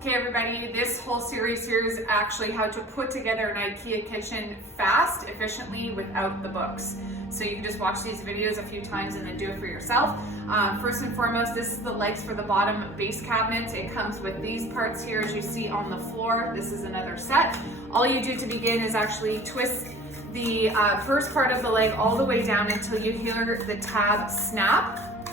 Okay everybody, this whole series here is actually how to put together an IKEA kitchen fast, efficiently, without the books. So you can just watch these videos a few times and then do it for yourself. First and foremost, this is the legs for the bottom base cabinet. It comes with these parts here as you see on the floor. This is another set. All you do to begin is actually twist the first part of the leg all the way down until you hear the tab snap.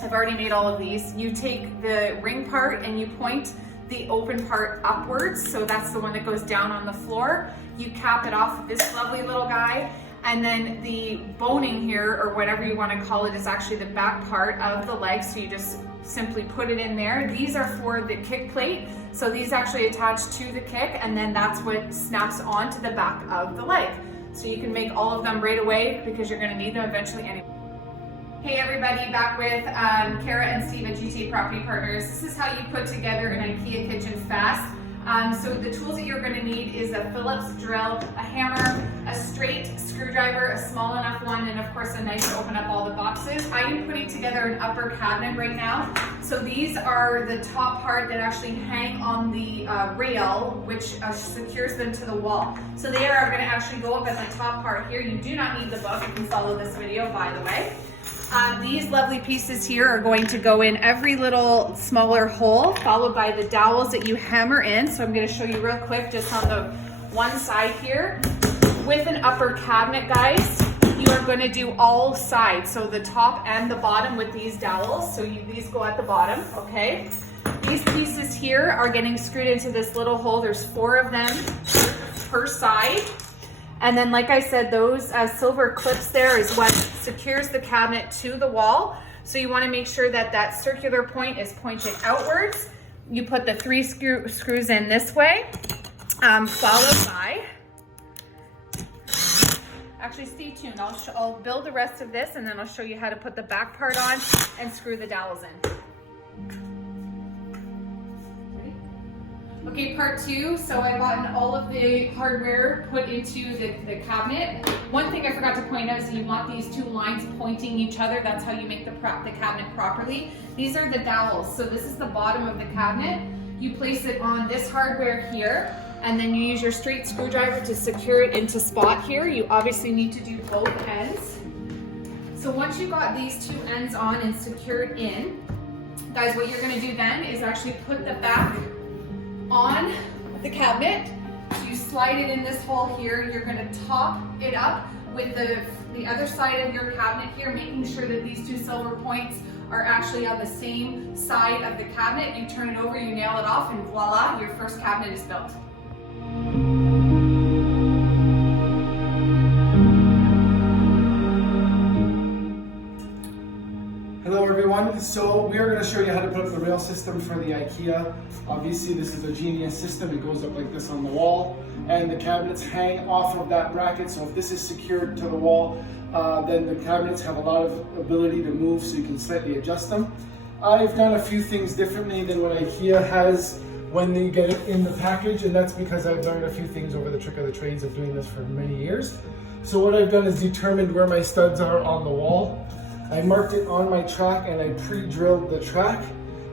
I've already made all of these. You take the ring part and you point the open part upwards, so that's the one that goes down on the floor. You cap it off with this lovely little guy, and then the boning here, or whatever you want to call it, is actually the back part of the leg, so you just simply put it in there. These are for the kick plate, so these actually attach to the kick, and then that's what snaps onto the back of the leg. So you can make all of them right away because you're going to need them eventually anyway. Hey everybody, back with Kara and Steve at GTA Property Partners. This is how you put together an IKEA kitchen fast. So the tools that you're going to need is a Phillips drill, a hammer, a straight screwdriver, a small enough one, and of course a knife to open up all the boxes. I am putting together an upper cabinet right now. So these are the top part that actually hang on the rail, which secures them to the wall. So they are going to actually go up at the top part here. You do not need the book. You can follow this video, by the way. These lovely pieces here are going to go in every little smaller hole, followed by the dowels that you hammer in. So I'm going to show you real quick just on the one side here. With an upper cabinet, guys, you are going to do all sides, so the top and the bottom with these dowels. So these go at the bottom, okay? These pieces here are getting screwed into this little hole. There's 4 of them per side. And then, like I said, those silver clips there is what secures the cabinet to the wall. So you want to make sure that that circular point is pointed outwards. You put the 3 screws in this way, followed by, actually stay tuned, I'll build the rest of this and then I'll show you how to put the back part on and screw the dowels in. Okay, part 2. So I've gotten all of the hardware put into the cabinet. One thing I forgot to point out is that you want these 2 lines pointing each other. That's how you make the cabinet properly. These are the dowels. So this is the bottom of the cabinet. You place it on this hardware here, and then you use your straight screwdriver to secure it into spot here. You obviously need to do both ends. So once you've got these 2 ends on and secured in, guys, what you're going to do then is actually put the back on the cabinet. So you slide it in this hole here. You're going to top it up with the other side of your cabinet here, making sure that these 2 silver points are actually on the same side of the cabinet. You turn it over, you nail it off, and voila, your first cabinet is built. Hello everyone, so we are going to show you how to put up the rail system for the IKEA. Obviously this is a genius system. It goes up like this on the wall and the cabinets hang off of that bracket, so if this is secured to the wall, then the cabinets have a lot of ability to move, so you can slightly adjust them. I've done a few things differently than what IKEA has when they get it in the package, and that's because I've learned a few things over the trick of the trades of doing this for many years. So what I've done is determined where my studs are on the wall. I marked it on my track and I pre-drilled the track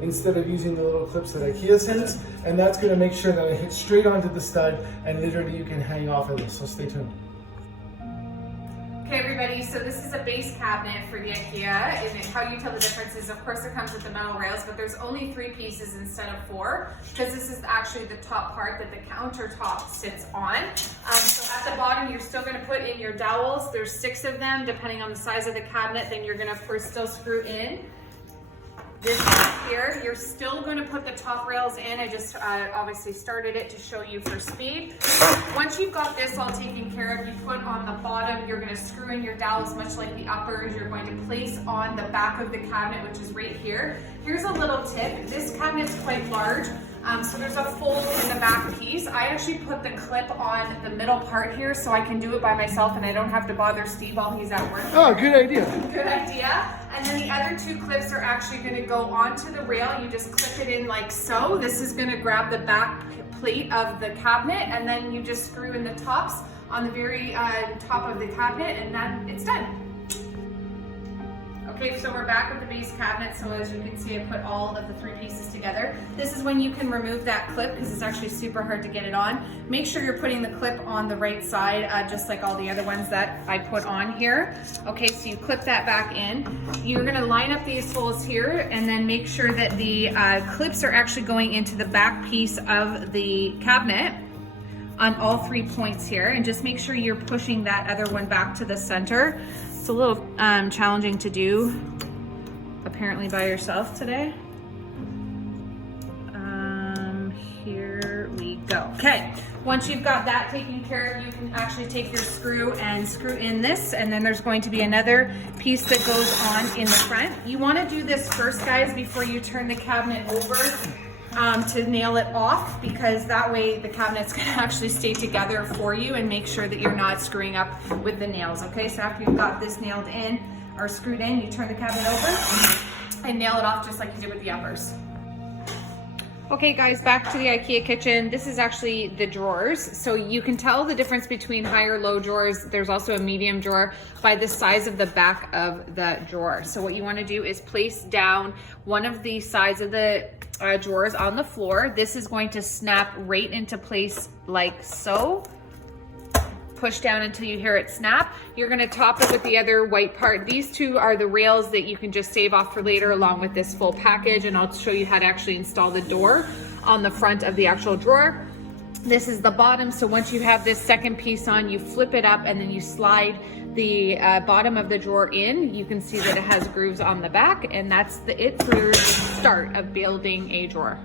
instead of using the little clips that IKEA sends, and that's going to make sure that I hit straight onto the stud and literally you can hang off of this, so stay tuned. Okay everybody, so this is a base cabinet for the IKEA, and how you tell the difference is, of course, it comes with the metal rails, but there's only 3 pieces instead of 4, because this is actually the top part that the countertop sits on. So at the bottom, you're still going to put in your dowels. There's 6 of them, depending on the size of the cabinet. Then you're going to, of course, still screw in this here. You're still going to put the top rails in. I just obviously started it to show you for speed. Once you've got this all taken care of, you put on the bottom, you're going to screw in your dowels much like the uppers. You're going to place on the back of the cabinet, which is right here. Here's a little tip. This cabinet's quite large. So there's a fold in the back piece. I actually put the clip on the middle part here so I can do it by myself and I don't have to bother Steve while he's at work. Oh, good idea. Good idea. And then the other 2 clips are actually going to go onto the rail. You just clip it in like so. This is going to grab the back plate of the cabinet, and then you just screw in the tops on the very top of the cabinet, and then it's done. Okay, so we're back with the base cabinet. So as you can see, I put all of the 3 pieces together. This is when you can remove that clip because it's actually super hard to get it on. Make sure you're putting the clip on the right side, just like all the other ones that I put on here. Okay, so you clip that back in. You're gonna line up these holes here and then make sure that the clips are actually going into the back piece of the cabinet on all 3 points here, and just make sure you're pushing that other one back to the center. It's a little challenging to do apparently by yourself today. Here we go. Okay, once you've got that taken care of, you can actually take your screw and screw in this, and then there's going to be another piece that goes on in the front. You want to do this first, guys, before you turn the cabinet over to nail it off, because that way the cabinet's gonna actually stay together for you and make sure that you're not screwing up with the nails. Okay, so after you've got this nailed in or screwed in, you turn the cabinet over and nail it off just like you did with the uppers. Okay guys, back to the IKEA kitchen. This is actually the drawers. So you can tell the difference between high or low drawers. There's also a medium drawer by the size of the back of the drawer. So what you want to do is place down one of the sides of the drawers on the floor. This is going to snap right into place like so. Push down until you hear it snap. You're gonna top it with the other white part. These 2 are the rails that you can just save off for later along with this full package, and I'll show you how to actually install the door on the front of the actual drawer. This is the bottom, so once you have this second piece on, you flip it up and then you slide the bottom of the drawer in. You can see that it has grooves on the back, and that's it for the start of building a drawer.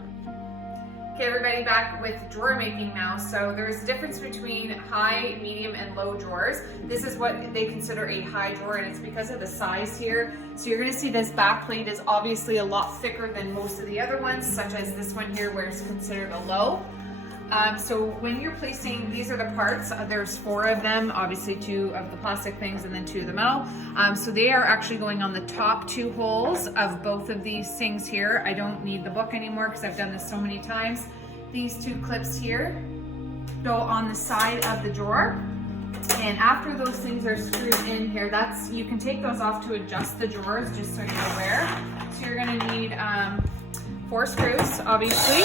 Okay, everybody, back with drawer making now. So there's a difference between high, medium, and low drawers. This is what they consider a high drawer, and it's because of the size here. So you're gonna see this back plate is obviously a lot thicker than most of the other ones, such as this one here where it's considered a low. So when you're placing, these are the parts, there's 4 of them, obviously 2 of the plastic things and then 2 of the metal. So they are actually going on the top 2 holes of both of these things here. I don't need the book anymore because I've done this so many times. These 2 clips here go on the side of the drawer. And after those things are screwed in here, you can take those off to adjust the drawers, just so you're aware. So you're gonna need 4 screws, obviously.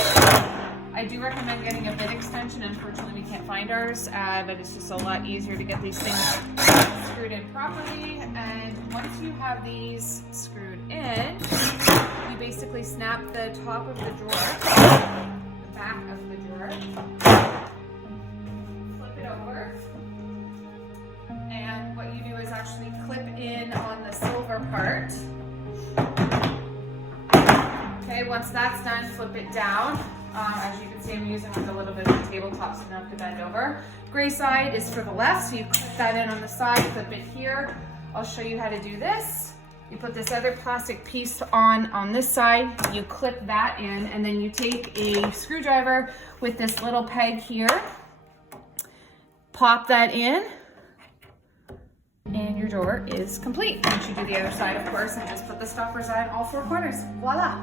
I do recommend getting a bit extension. Unfortunately, we can't find ours, but it's just a lot easier to get these things screwed in properly. And once you have these screwed in, you basically snap the top of the drawer, the back of the drawer, flip it over, and what you do is actually clip in on the silver part. Okay, once that's done, flip it down. As you can see, I'm using like a little bit of a tabletop so you don't have to bend over. Gray side is for the left, so you clip that in on the side, flip it here. I'll show you how to do this. You put this other plastic piece on this side, you clip that in, and then you take a screwdriver with this little peg here, pop that in, and your drawer is complete. Once you do the other side, of course, and just put the stoppers on all 4 corners. Voila!